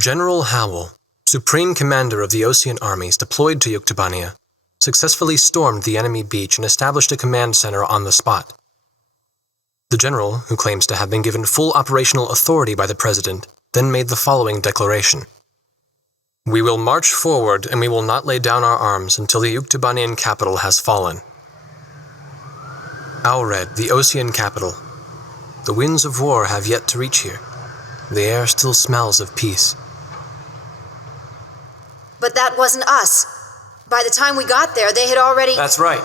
General Howell, Supreme Commander of the Osean armies deployed to Yuktobania, successfully stormed the enemy beach and established a command center on the spot. The general, who claims to have been given full operational authority by the President, then made the following declaration. "We will march forward and we will not lay down our arms until the Yuktobanian capital has fallen." Aured, the Osean capital. The winds of war have yet to reach here. The air still smells of peace. But that wasn't us. By the time we got there, they had already... That's right.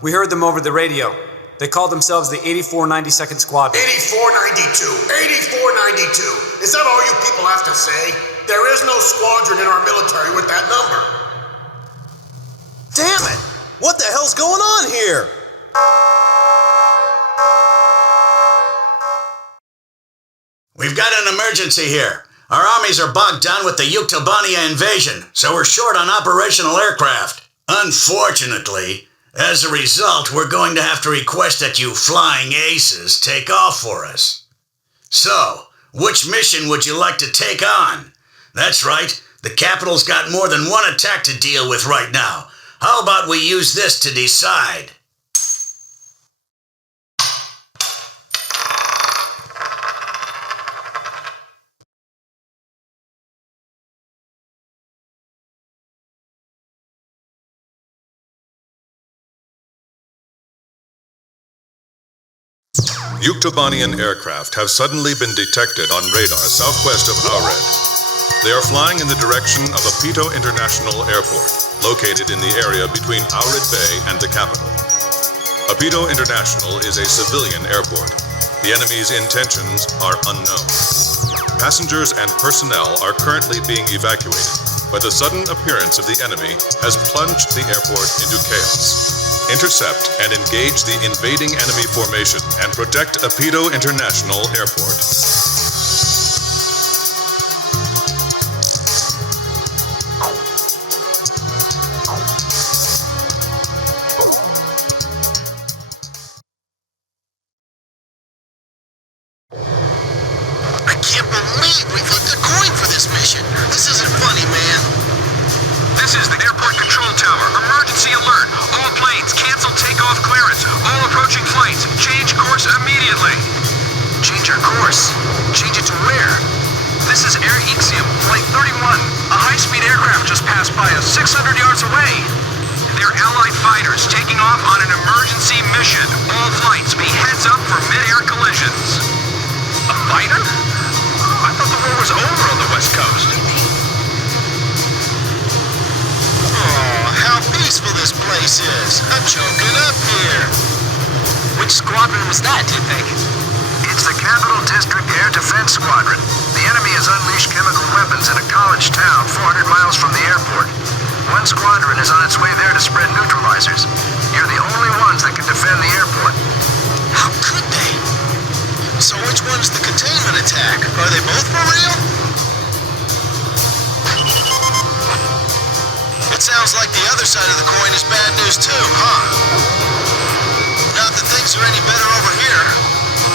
We heard them over the radio. They called themselves the 8492nd Squadron. 8492! 8492! Is that all you people have to say? There is no squadron in our military with that number. Damn it! What the hell's going on here? We've got an emergency here. Our armies are bogged down with the Yuktobania invasion, so we're short on operational aircraft. Unfortunately, as a result, we're going to have to request that you flying aces take off for us. So, which mission would you like to take on? That's right, the capital's got more than one attack to deal with right now. How about we use this to decide? Yuktobanian aircraft have suddenly been detected on radar southwest of Aured. They are flying in the direction of Apito International Airport, located in the area between Aured Bay and the capital. Apito International is a civilian airport. The enemy's intentions are unknown. Passengers and personnel are currently being evacuated, but the sudden appearance of the enemy has plunged the airport into chaos. Intercept and engage the invading enemy formation and protect Apito International Airport. I can't believe we flipped a coin for this mission. This isn't funny, man. This is the airport control tower. Emergency alert. All planes, cancel takeoff clearance. All approaching flights, change course immediately. Change our course? Change it to where? This is Air Ixiom, Flight 31. A high-speed aircraft just passed by us 600 yards away. They're Allied fighters taking off on an emergency mission. All flights be heads up for mid-air collisions. A fighter? I thought the war was over on the West Coast. How peaceful this place is. I'm choking up here. Which squadron was that, do you think? It's the Capital District Air Defense Squadron. The enemy has unleashed chemical weapons in a college town 400 miles from the airport. One squadron is on its way there to spread neutralizers. You're the only ones that can defend the airport. How could they? So which one's the containment attack? Are they both for real? It sounds like the other side of the coin is bad news too, huh? Not that things are any better over here.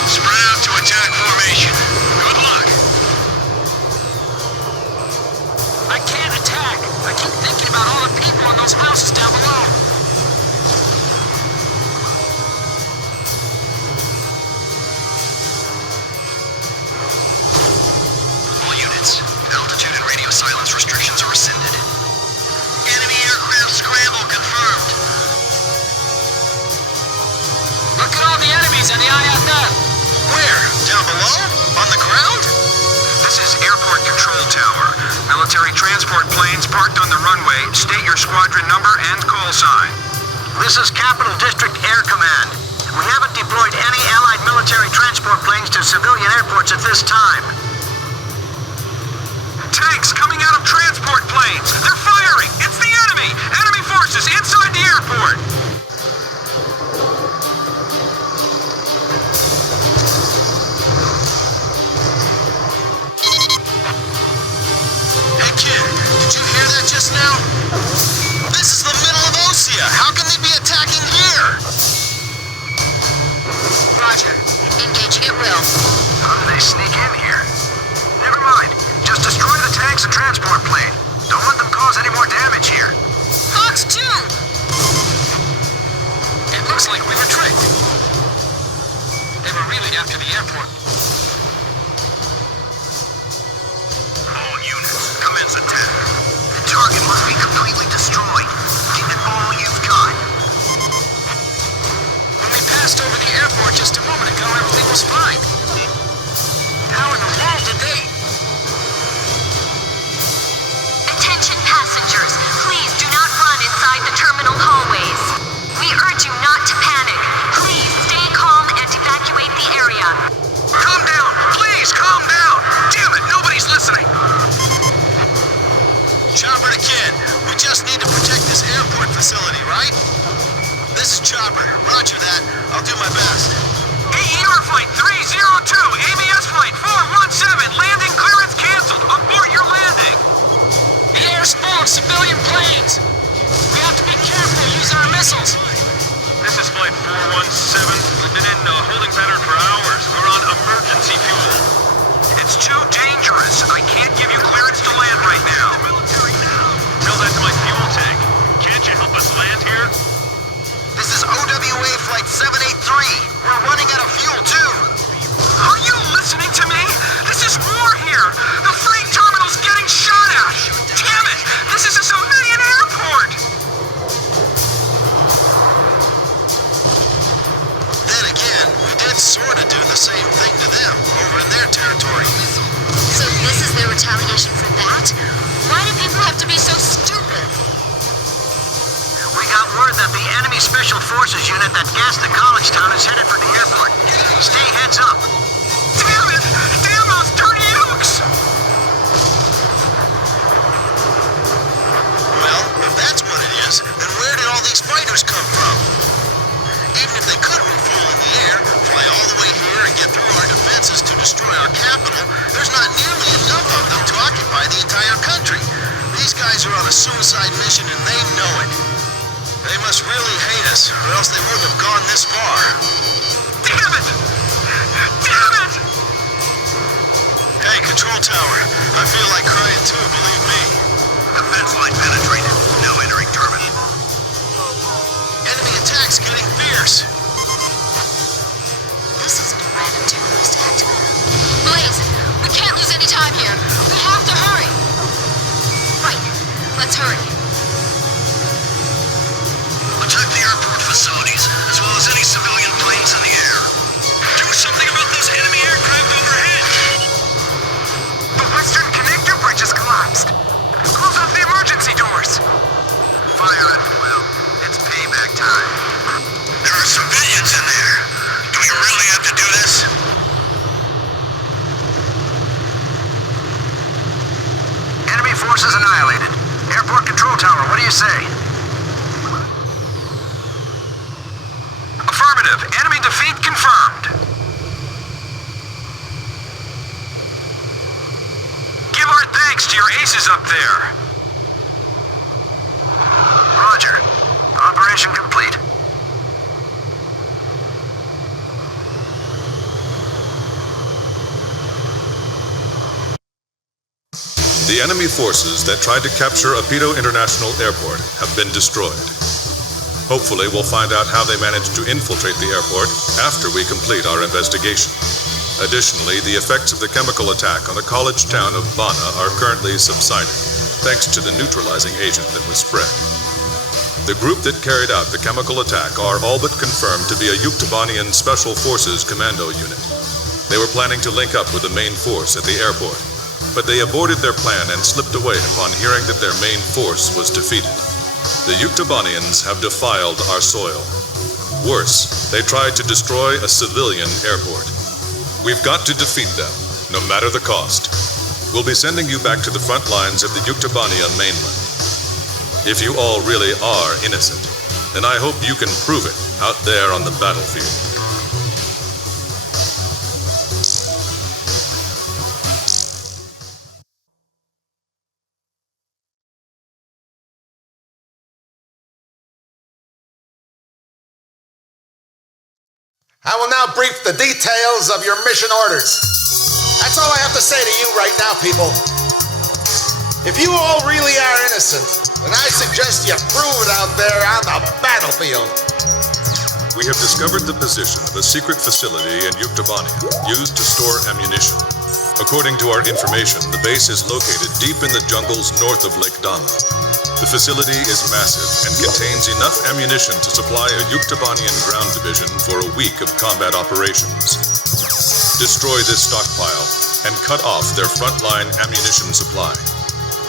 Spread out to attack formation. Good luck. I can't attack. I keep thinking about all the people in those houses down below. All units, altitude and radio silence restrictions are rescinded. Enemy aircraft scramble confirmed. Look at all the enemies and the IFF. Where? Down below? On the ground? This is Airport Control Tower. Military transport planes parked on the runway. State your squadron number and call sign. This is Capital District Air Command. We haven't deployed any Allied military transport planes to civilian airports at this time. Tanks coming out of transport planes. They're firing. It's the enemy. Enemy forces inside the airport. Hey kid, did you hear that just now? This is the middle of Osea. How can they be attacking here? Roger. Engaging at will. How did they sneak in here? Never mind. Just destroy the tank transport plane. Don't let them cause any more damage here. Fox 2! It looks like we were tricked. They were really after the airport. All units, commence attack. The target must be completely destroyed. Give it all you've got. When we passed over the airport just a moment ago, everything was fine. How in the world did they... Attention passengers, please do not run inside the terminal hallways. We urge you not to panic. Please stay calm and evacuate the area. Calm down! Please, calm down! Damn it, nobody's listening! Chopper to Kid, we just need to protect this airport facility, right? This is Chopper. Roger that. I'll do my best. AER Flight 302, ABS Flight 417, landing clearance canceled. Abort your landing! The air's full of civilian planes. We have to be careful, use our missiles. This is Flight 417. We've been in a holding pattern for hours. We're on emergency fuel. It's too dangerous. I can't give you clearance to land right now. Tell that to my fuel tank. Can't you help us land here? This is OWA Flight 783. We're running out of fuel, too. Are you listening to me? This is war here. The freight terminal's getting shot at. Damn it! This is a civilian airport. Then again, we did sort of do the same thing to them over in their territory. So this is their retaliation for that? Why do people have to be so stupid? We got word that the enemy Special Forces unit that gassed the college town is headed for the airport. Stay heads up. Damn it! Damn those dirty ukes! Well, if that's what it is, then where did all these fighters come from? Even if they could refuel in the air, fly all the way here and get through our defenses to destroy our capital, there's not nearly enough of them to occupy the entire country. These guys are on a suicide mission and they know it. They must really hate us, or else they wouldn't have gone this far. Damn it! Damn it! Hey, Control Tower. I feel like crying too, believe me. Defense line penetrated. Now entering terminal. Enemy attack's getting fierce. This isn't a random terrorist act. Blaze, we can't lose any time here. We have to hurry. Right, let's hurry. Protect the airport facilities, as well as any civilian planes in the air. Do something about those enemy aircraft overhead! The Western Connector Bridge has collapsed. Close off the emergency doors. Fire at will. It's payback time. There are civilians in there. Do we really have to do this? Enemy forces annihilated. Airport control tower, what do you say? Affirmative. Enemy defeat confirmed. Give our thanks to your aces up there. Roger. Operation complete. The enemy forces that tried to capture Apito International Airport have been destroyed. Hopefully, we'll find out how they managed to infiltrate the airport after we complete our investigation. Additionally, the effects of the chemical attack on the college town of Bana are currently subsiding, thanks to the neutralizing agent that was spread. The group that carried out the chemical attack are all but confirmed to be a Yuktobanian Special Forces commando unit. They were planning to link up with the main force at the airport, but they aborted their plan and slipped away upon hearing that their main force was defeated. The Yuktobanians have defiled our soil. Worse, they tried to destroy a civilian airport. We've got to defeat them, no matter the cost. We'll be sending you back to the front lines of the Yuktobania mainland. If you all really are innocent, then I hope you can prove it out there on the battlefield. I will now brief the details of your mission orders. That's all I have to say to you right now, people. If you all really are innocent, then I suggest you prove it out there on the battlefield. We have discovered the position of a secret facility in Yuktobania used to store ammunition. According to our information, the base is located deep in the jungles north of Lake Dama. The facility is massive and contains enough ammunition to supply a Yuktobanian ground division for a week of combat operations. Destroy this stockpile and cut off their frontline ammunition supply.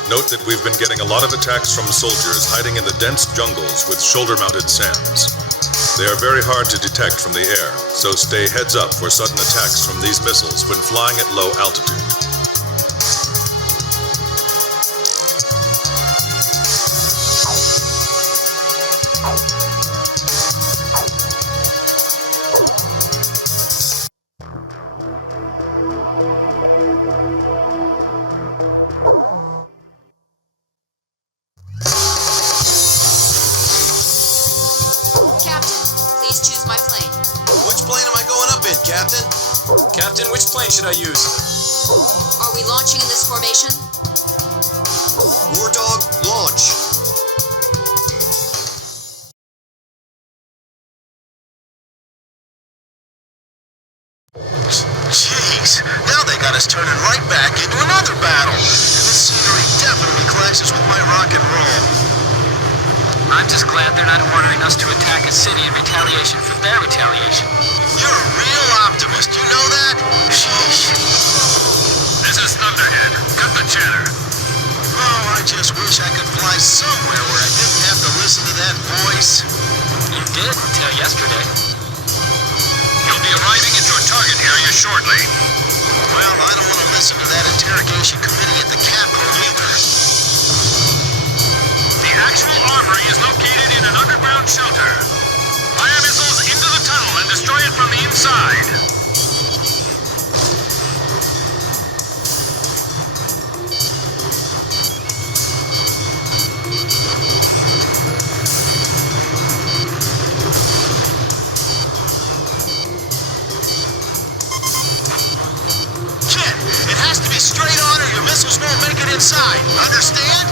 Note that we've been getting a lot of attacks from soldiers hiding in the dense jungles with shoulder-mounted SAMs. They are very hard to detect from the air, so stay heads up for sudden attacks from these missiles when flying at low altitude. Captain, which plane should I use? Are we launching in this formation? War Dog, launch. Jeez, now they got us turning right back into another battle. And this scenery definitely clashes with my rock and roll. I'm just glad they're not ordering us to attack a city in retaliation for their retaliation. You're a real optimist, you know that? Sheesh. This is Thunderhead. Cut the chatter. Oh, I just wish I could fly somewhere where I didn't have to listen to that voice. You did until yesterday. You'll be arriving at your target area shortly. Well, I don't want to listen to that interrogation committee at the Capitol either. The actual armory is located in an underground shelter. Fire missiles into the tunnel and destroy it from the inside. Kid, it has to be straight on or your missiles won't make it inside. Understand?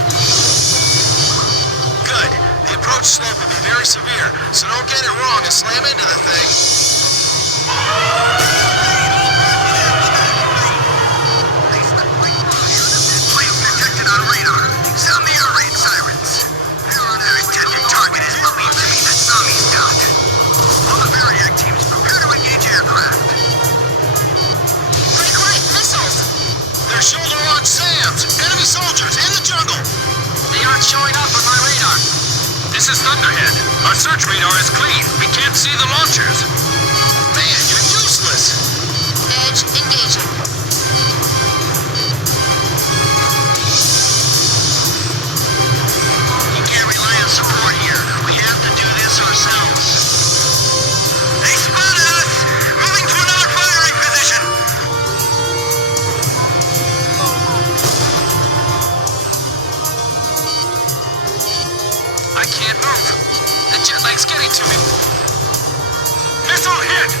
Good. The approach slope will be very severe, so don't get it wrong and slam into the thing. Plane detected on radar. Sound the air raid sirens. Their intended target is believed to be the Sami's dot. All the Variac teams prepare to engage aircraft. Great, missiles! They're shoulder-launched SAMs. Enemy soldiers in the jungle. They aren't showing up on my radar. This is Thunderhead. Our search radar is clean. We can't see the launchers. Man, you're useless. Edge engaging. We can't rely on support here. We have to do this ourselves. They spotted us! Moving to another firing position! I can't move. The jet lag's getting to me. Missile hit!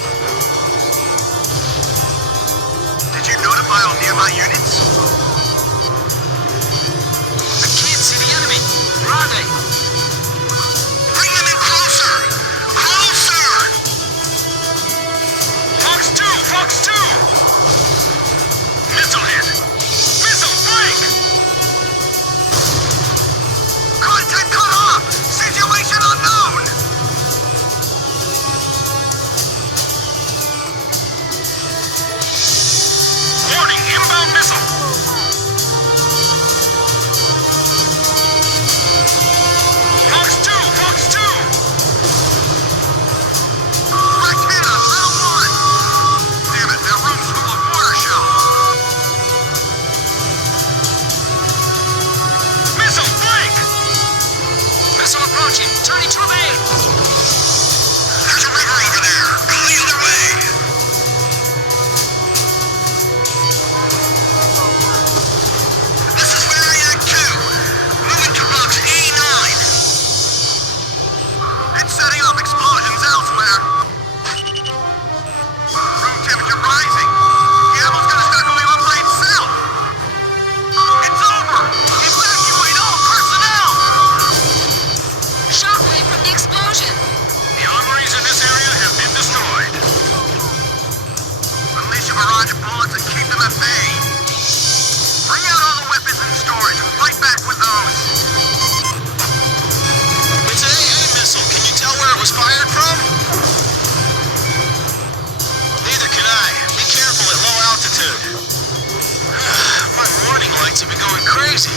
flights have been going crazy.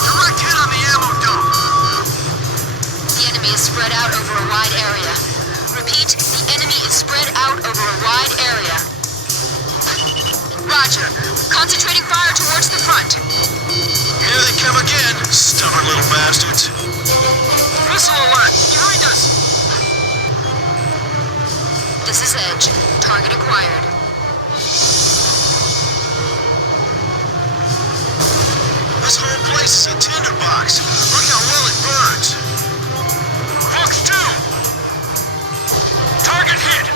Direct hit on the ammo dump. The enemy is spread out over a wide area. Repeat, the enemy is spread out over a wide area. Roger. Concentrating fire towards the front. Here they come again, stubborn little bastards. Missile alert! Behind us! This is Edge. Target acquired. This whole place is a tinderbox. Look how well it burns. Fox 2! Target hit!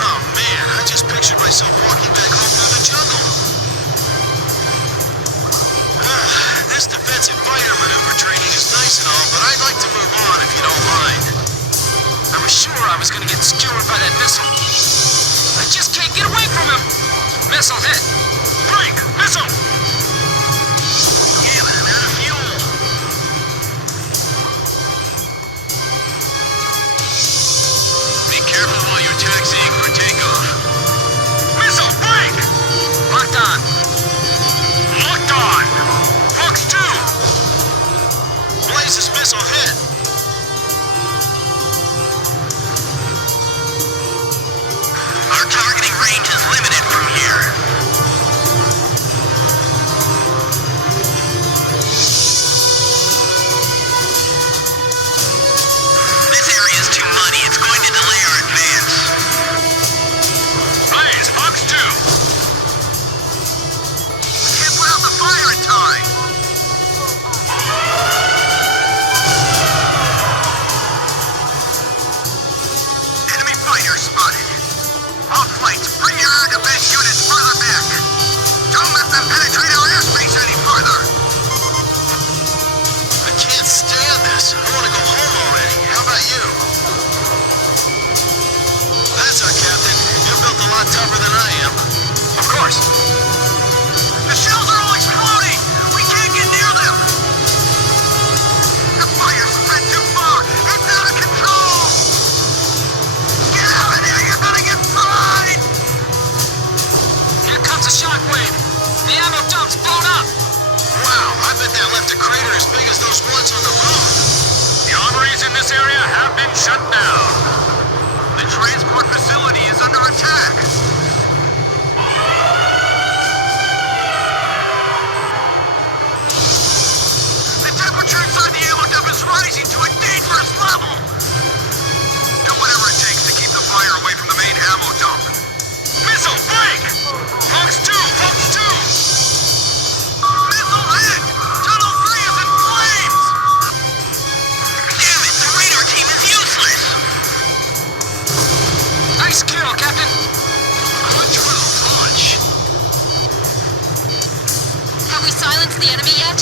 Oh man, I just pictured myself walking back home through the jungle. This defensive fighter maneuver training is nice and all, but I'd like to move on if you don't mind. I was sure I was gonna get skewered by that missile. I just can't get away from him! Missile hit! Break! Missile! Damn it, I'm out of fuel. Be careful while you're taxiing for takeoff. Missile! Break! Locked on. Locked on! Fox 2! Blaze's missile hit. Our targeting range is limited from here. This area is too muddy. It's going to delay our advance. Blaze! Fox 2! Can't put out the fire in time. Enemy fighter spotted. All flights, bring your air defense units further back. Don't let them penetrate our airspace any further. I can't stand this. I want to go home already. How about you? That's our captain. You're built a lot tougher than I am. Of course. The shells are all exploding. We can't get near them. The fire's spread too far. It's out of control. Get out of there. You're gonna get fried. Here comes a shockwave. The ammo dump's blown up. Wow, I bet that left a crater as big as those ones on the roof. The armories in this area have been shut down. The transport facility is under attack. The temperature inside the ammo dump is rising to a dangerous level. Do whatever it takes to keep the fire away from the main ammo dump. Missile! Break! Fox 2! Fox 2! Missile hit! Tunnel 3 is in flames! Damn it, the radar team is useless! Nice kill, Captain! Good drill, punch. Have we silenced the enemy yet?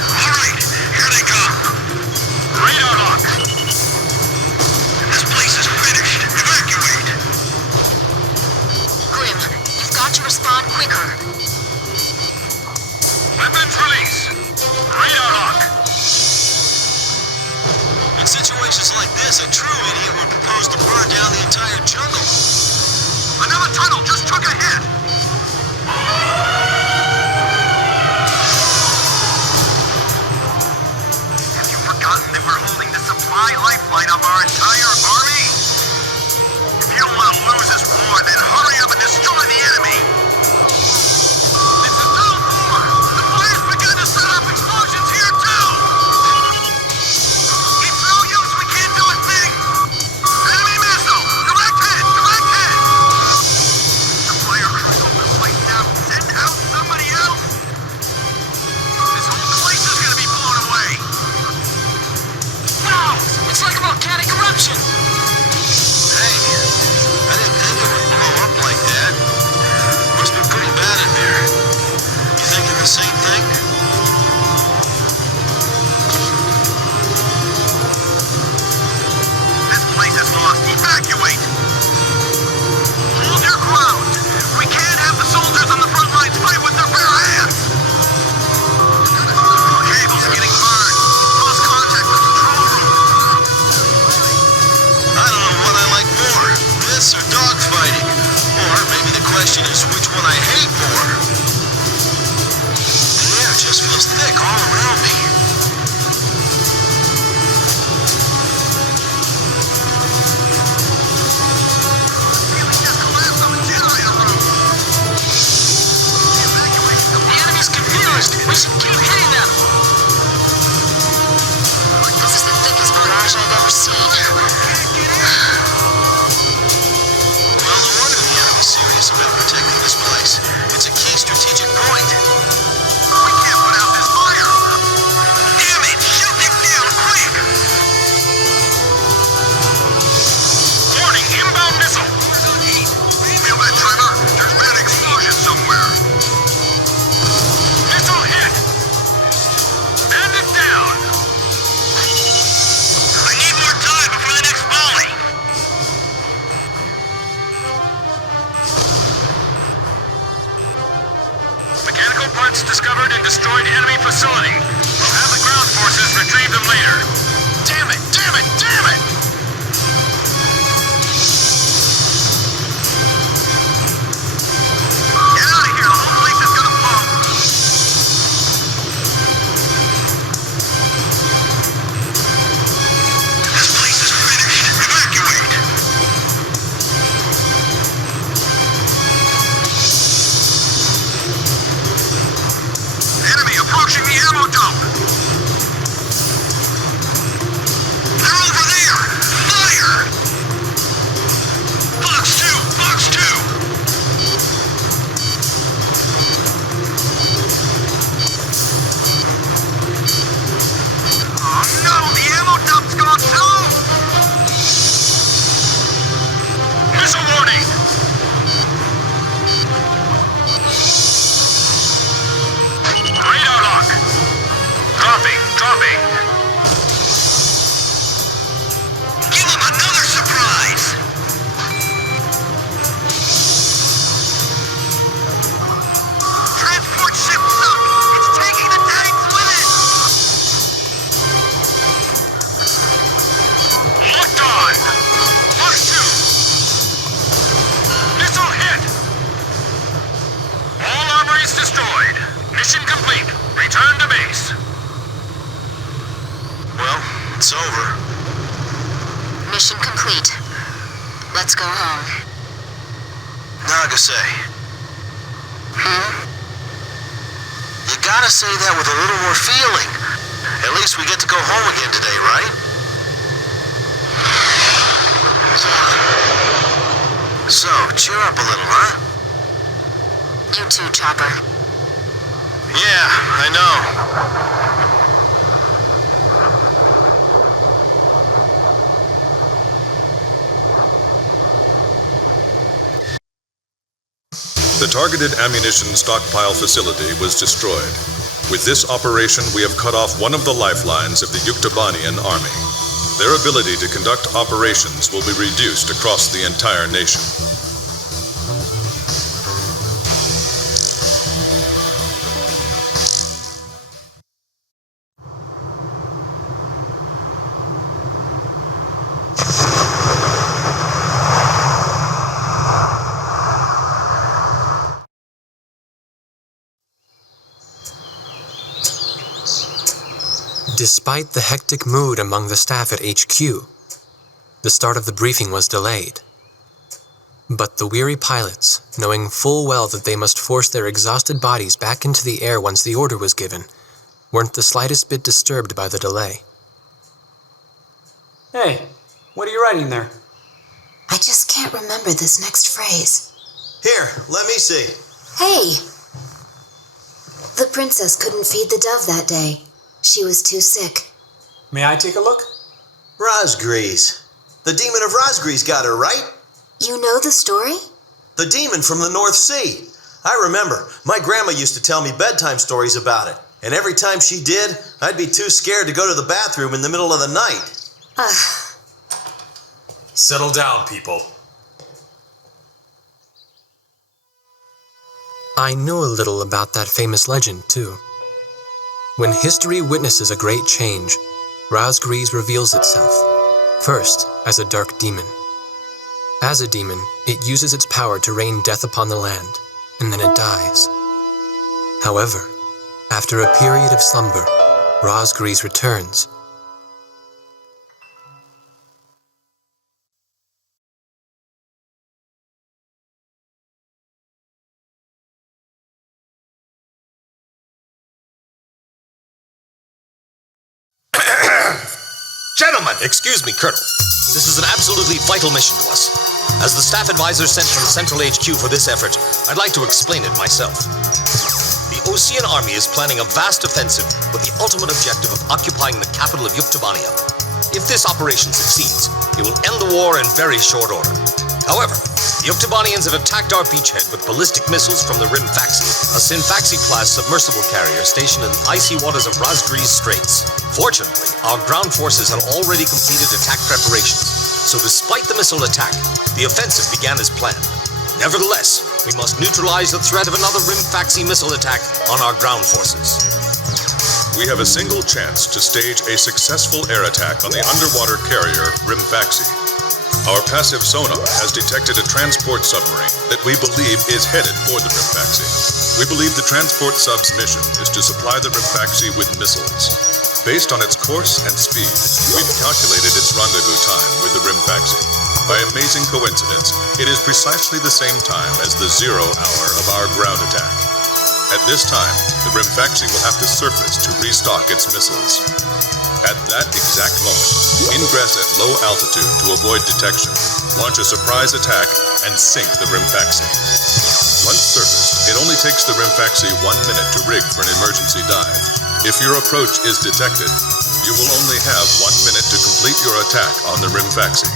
Alright, here they come. Radar lock! This place is finished. Evacuate! Grim, you've got to respond quicker. Weapons release! Radar lock! In situations like this, a true idiot would propose to burn down the entire jungle. Another tunnel just took a hit. Have you forgotten that we're holding the supply lifeline of our entire army? If you don't want to lose this war, then hurry up and destroy the enemy. It's the tunnel 4. The fire's begun to set off explosions here too. It's no use. We can't do a thing. Enemy missile. Direct hit. Direct hit. The fire crews hold the place down. Send out somebody else. This whole place is gonna be blown away. Wow! It's like a volcanic eruption! Hey, I didn't think it would blow up like that. Must be pretty bad in there. You thinking the same thing? This place is lost. Evacuate. Hold your ground. We can't have the soldiers on the front lines fight with their bare hands. Cable's getting burned. Lost contact with control room. I don't know what I like more. discovered and destroyed enemy facility. We'll have the ground forces retrieve them later. Damn it! Damn it! Damn it! Get out of here! The whole place is gonna blow! This place is finished. Evacuate! Enemy approaching the ammo dump! They're over there! Fire! Box 2! Box 2! Oh no! The ammo dump's gone too! Missile warning! Radar lock! Dropping! Give them another surprise! Transport ship sunk! It's taking the tanks with it! Locked on! Mark 2! Missile hit! All armories destroyed. Mission complete. Return to base. Well, it's over. Mission complete. Let's go home. Nagase. You gotta say that with a little more feeling. At least we get to go home again today, right? So, cheer up a little, huh? You too, Chopper. Yeah, I know. The targeted ammunition stockpile facility was destroyed. With this operation, we have cut off one of the lifelines of the Yuktobanian army. Their ability to conduct operations will be reduced across the entire nation. Despite the hectic mood among the staff at HQ, the start of the briefing was delayed. But the weary pilots, knowing full well that they must force their exhausted bodies back into the air once the order was given, weren't the slightest bit disturbed by the delay. Hey, what are you writing there? I just can't remember this next phrase. Here, let me see. Hey! The princess couldn't feed the dove that day. She was too sick. May I take a look? Rosgrees. The demon of Rosgrees got her, right? You know the story? The demon from the North Sea. I remember. My grandma used to tell me bedtime stories about it. And every time she did, I'd be too scared to go to the bathroom in the middle of the night. Settle down, people. I know a little about that famous legend, too. When history witnesses a great change, Rosgrees reveals itself, first as a dark demon. As a demon, it uses its power to rain death upon the land, and then it dies. However, after a period of slumber, Rosgrees returns. Gentlemen! Excuse me, Colonel. This is an absolutely vital mission to us. As the staff advisor sent from Central HQ for this effort, I'd like to explain it myself. The Osean Army is planning a vast offensive with the ultimate objective of occupying the capital of Yuktobania. If this operation succeeds, it will end the war in very short order. However, the Yuktobanians have attacked our beachhead with ballistic missiles from the Rimfaxi, a Sinfaxi-class submersible carrier stationed in the icy waters of Rosgrees Straits. Fortunately, our ground forces had already completed attack preparations, so despite the missile attack, the offensive began as planned. Nevertheless, We must neutralize the threat of another Rimfaxi missile attack on our ground forces. We have a single chance to stage a successful air attack on the underwater carrier Rimfaxi. Our passive sonar has detected a transport submarine that we believe is headed for the Rimfaxi. We believe the transport sub's mission is to supply the Rimfaxi with missiles. Based on its course and speed, we've calculated its rendezvous time with the Rimfaxi. By amazing coincidence, it is precisely the same time as the 0 hour of our ground attack. At this time, the Rimfaxi will have to surface to restock its missiles. At that exact moment, ingress at low altitude to avoid detection, launch a surprise attack, and sink the Rimfaxi. Once surfaced, it only takes the Rimfaxi 1 minute to rig for an emergency dive. If your approach is detected, you will only have 1 minute to complete your attack on the Rimfaxi.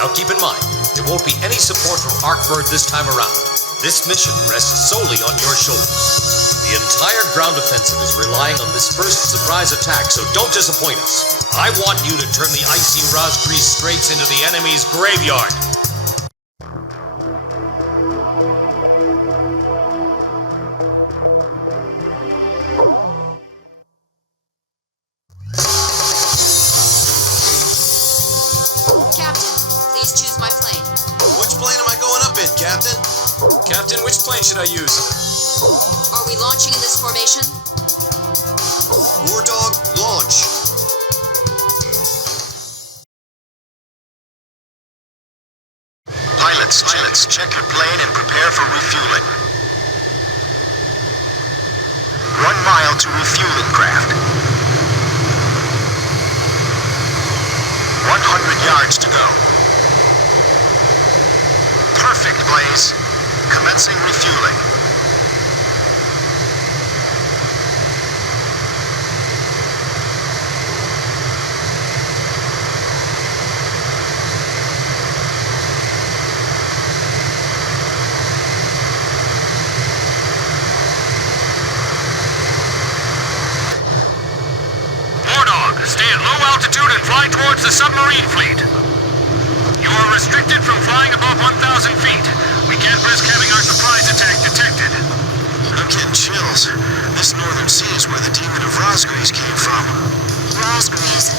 Now keep in mind, there won't be any support from Arcbird this time around. This mission rests solely on your shoulders. The entire ground offensive is relying on this first surprise attack, so don't disappoint us. I want you to turn the icy Razgri Straits into the enemy's graveyard. Captain, which plane should I use? Are we launching in this formation? War Dog, launch! Pilots, check your plane and prepare for refueling. 1 mile to refueling craft. 100 yards to go. Perfect, Blaze. Commencing refueling. War Dog, stay at low altitude and fly towards the submarine fleet. You are restricted from flying above 1,000 feet. We can't risk having our surprise attack detected. I'm getting chills. This northern sea is where the demon of Razgris came from. Razgris?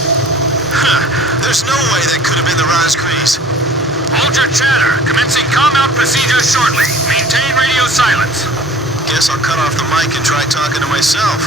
There's no way that could have been the Razgris. Hold your chatter. Commencing comm-out procedures shortly. Maintain radio silence. Guess I'll cut off the mic and try talking to myself.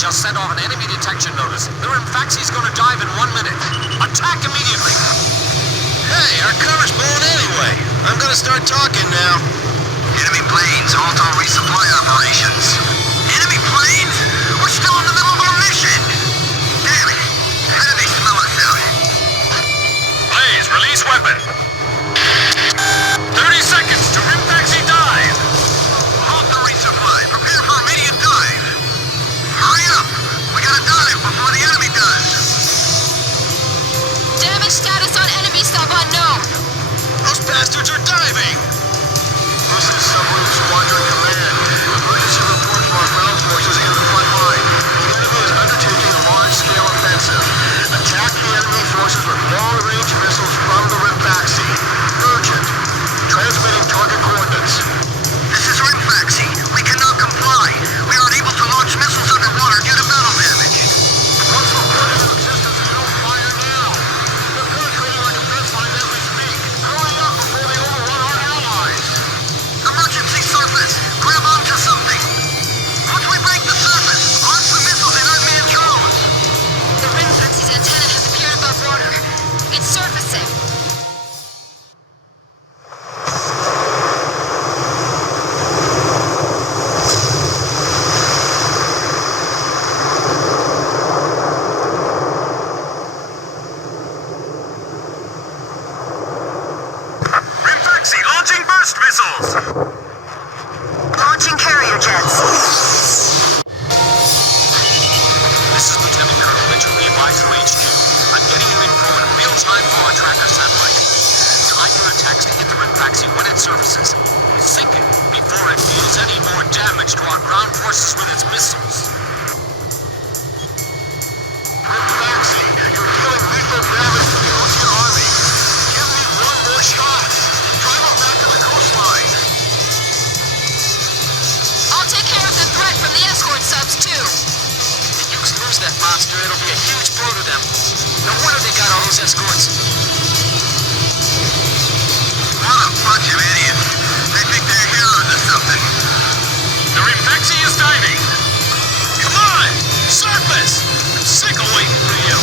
Just sent off an enemy detection notice. The Rimfaxi's gonna dive in 1 minute. Attack immediately! Hey, our cover's blown anyway. I'm gonna start talking now. Enemy planes, halt all resupply operations. Enemy planes? We're still in the middle of our mission! Damn it! How do they smell us out? Blaze, release weapon. 30 seconds to Rimfaxi dive. Halt the resupply. Prepare for immediate dive. Hurry up! We gotta dive before the enemy does! Damage status on enemy sub unknown. Those bastards are diving! This is Submarine Squadron Command. Emergency report from our ground forces in the front line. The enemy is undertaking a large-scale offensive. Attack the enemy forces with long-range missiles from the Rimfaxi. Urgent. Transmitting target coordinates. This is Rimfaxi. We cannot comply. We are unable to launch missiles underwater due to battle damage. Once reported in existence, we don't fire now. They're penetrating our defense line as we speak. Hurry up before they overrun our allies. Emergency surface. Grab onto something. Once we break the surface, launch the missiles in unmanned drones. The Rimfaxi's antenna has appeared above water. It's burst missiles! Launching carrier jets. This is Lieutenant Colonel Mitchell, the advisor HQ. I'm getting you info in real-time from our tracker satellite. Time your attacks to hit the Rinfaxi when it surfaces. Sink it before it deals any more damage to our ground forces with its missiles. Rinfaxi, you're dealing lethal damage to the Ocean Army. Give me one more shot. Drive them back to the coastline. I'll take care of the threat from the escort subs, too. If the Ukes lose that monster, it'll be a huge blow to them. No wonder they got all those escorts. What a bunch of idiots. They think they're heroes or something. The Rinfaxi is diving. Come on! Surface! I'm sick of waiting for you.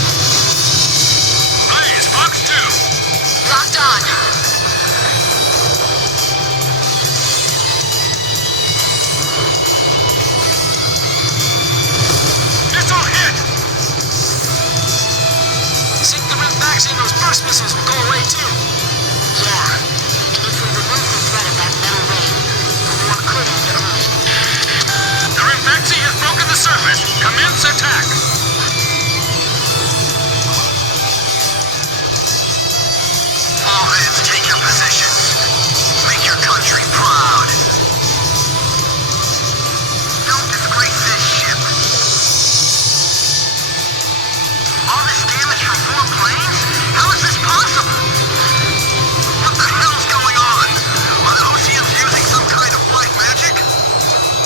Raise Fox 2. Locked on. Missile hit. Sink the Rinfaxi and those burst missiles will go away too. Yeah. And if we remove the threat of that metal rain, the war could end early. The Rinfaxi has broken the surface. Commence attack. All hands take your positions. Make your country proud. Don't disgrace this ship. All this damage from 4 planes? How is this possible? What the hell's going on? Are the Oceans using some kind of black magic?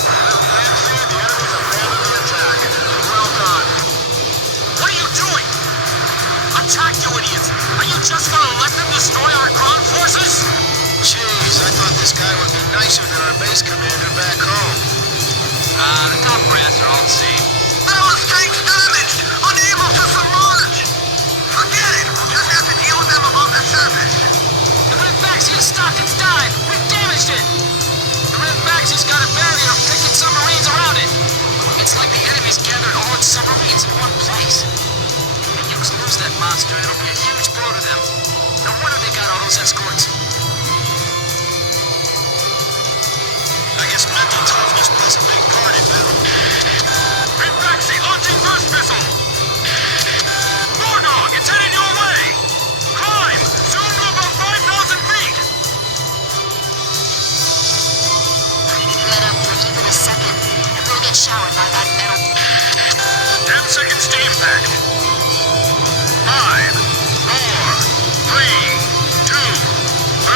Rinfaxi, the enemy's abandoned the attack. Well done. What are you doing? Attack, you idiots! Are you just gonna let them destroy our ground forces? Jeez, I thought this guy would be nicer than our base commander back home. The top brass are all the same. Ballast tanks damaged! Unable to submerge! Forget it! We'll just have to deal with them above the surface. The Rinfaxi has stopped its dive! We've damaged it! The Rinfaxi's got a barrier picking submarines around it. It's like the enemy's gathered all its submarines in one place. If the Ukes lose that monster, it'll be a huge blow to them. No wonder they got all those escorts. I guess mental toughness plays a big part in battle. Rinfaxi launching burst missile. War Dog, it's headed your way. Climb. Soon to above 5,000 feet. Let up for even a second, and we'll get showered by that metal. 10 seconds to impact. 5, 4, 3, 2, 1.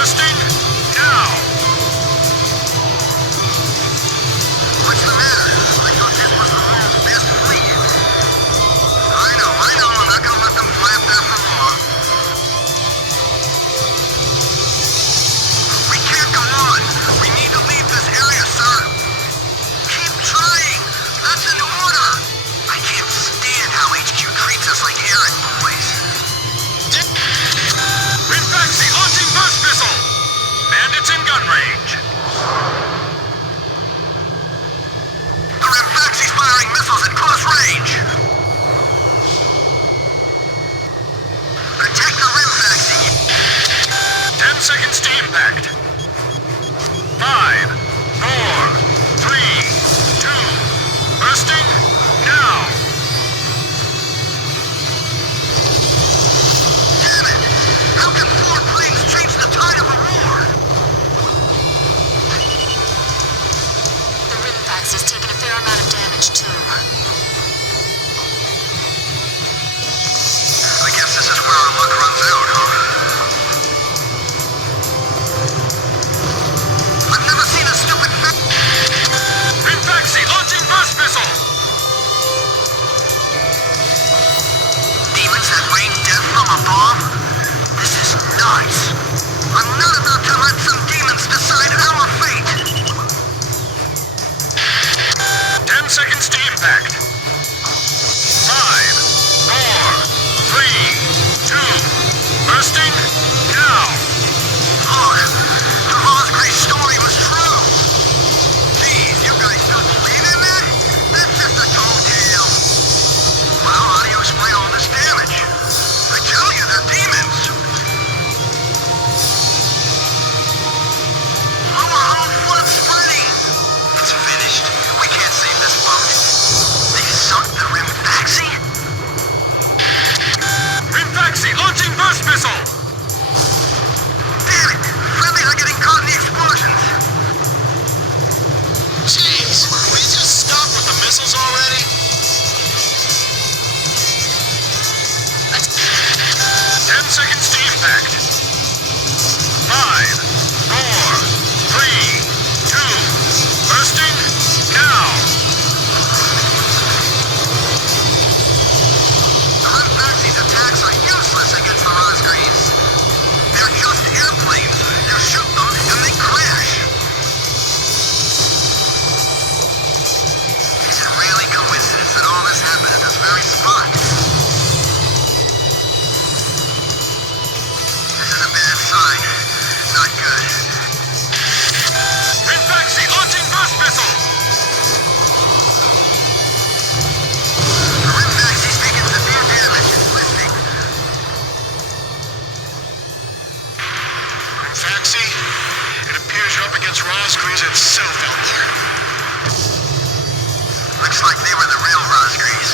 It's Rosgreaves itself out there. Looks like they were the real Rosgreaves,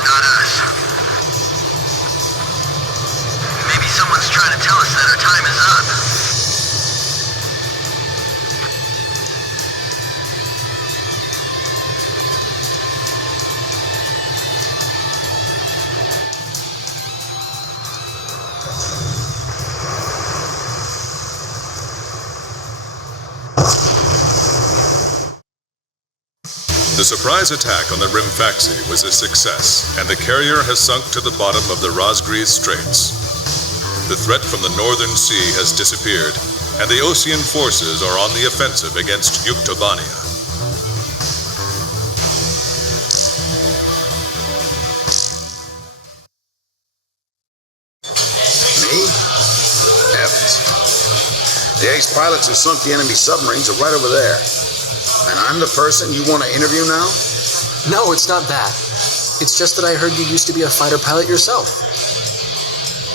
not us. Maybe someone's trying to tell us that our time is up. The surprise attack on the Rimfaxi was a success, and the carrier has sunk to the bottom of the Rosgreaves Straits. The threat from the northern sea has disappeared, and the Osean forces are on the offensive against Yuktobania. Me? Evans. The ace pilots who sunk the enemy submarines are right over there. And I'm the person you want to interview now? No, it's not that. It's just that I heard you used to be a fighter pilot yourself.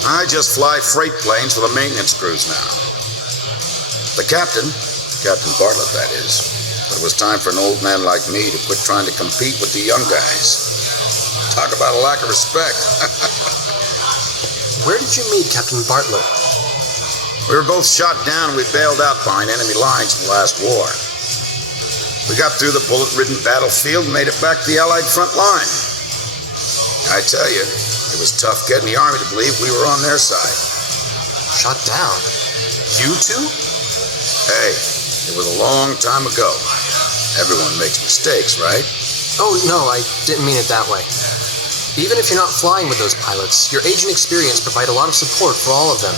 I just fly freight planes for the maintenance crews now. The captain, Captain Bartlett that is, but it was time for an old man like me to quit trying to compete with the young guys. Talk about a lack of respect. Where did you meet Captain Bartlett? We were both shot down and we bailed out behind enemy lines in the last war. We got through the bullet-ridden battlefield and made it back to the Allied front line. I tell you, it was tough getting the Army to believe we were on their side. Shot down? You two? Hey, it was a long time ago. Everyone makes mistakes, right? Oh, no, I didn't mean it that way. Even if you're not flying with those pilots, your age and experience provide a lot of support for all of them.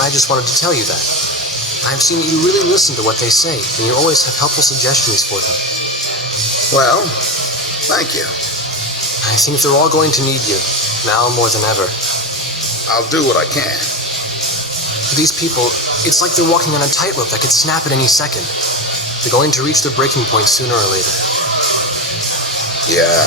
I just wanted to tell you that. I've seen that you really listen to what they say, and you always have helpful suggestions for them. Well, thank you. I think they're all going to need you, now more than ever. I'll do what I can. These people, it's like they're walking on a tightrope that could snap at any second. They're going to reach their breaking point sooner or later. Yeah.